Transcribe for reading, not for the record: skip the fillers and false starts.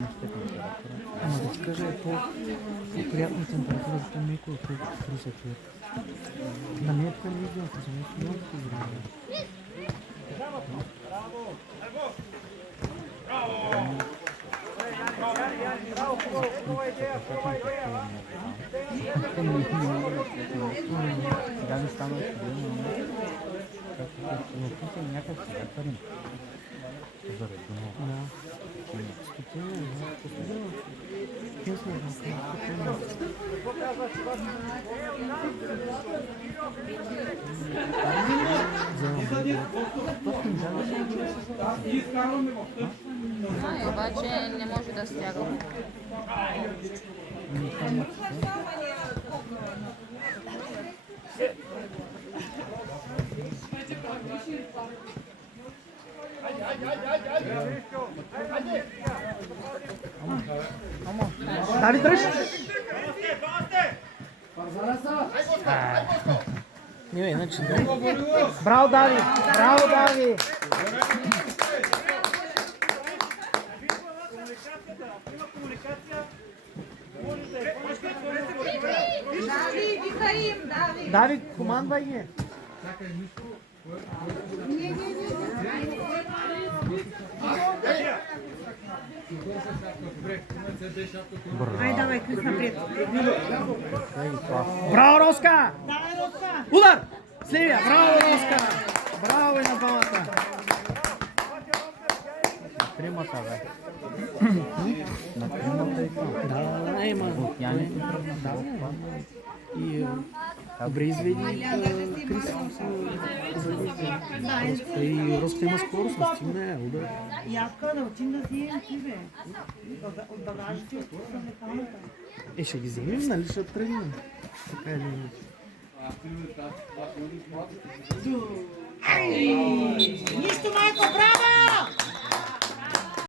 Ама да ти кажа, е по-приятна температура за меко, отколкото 30 лет. Да не е така невидимо, за нещо много по-добре. Сега ми стана студено, но писа някак сега парим. Заради много. Стотина, постигна. Песня обаче не може да стяга. Давид, дръж! Не, иначе не. Браво, Дави! Браво, Дави! Дави, командвай ги! Ай, давай, Крис, напред. Браво, Роска! Удар! Сливия! Браво, Роска! Браво и на двамата! Тримата, бе. На тримата и там. Да, има. Яните Да, и добре изведи Крис. И Роска има скорост, но стигна е удар. И аз казах да отим да вземем ти, бе. От багажите от самекалната. Ще ги вземем, нали ще тръгнем? Така или иначе.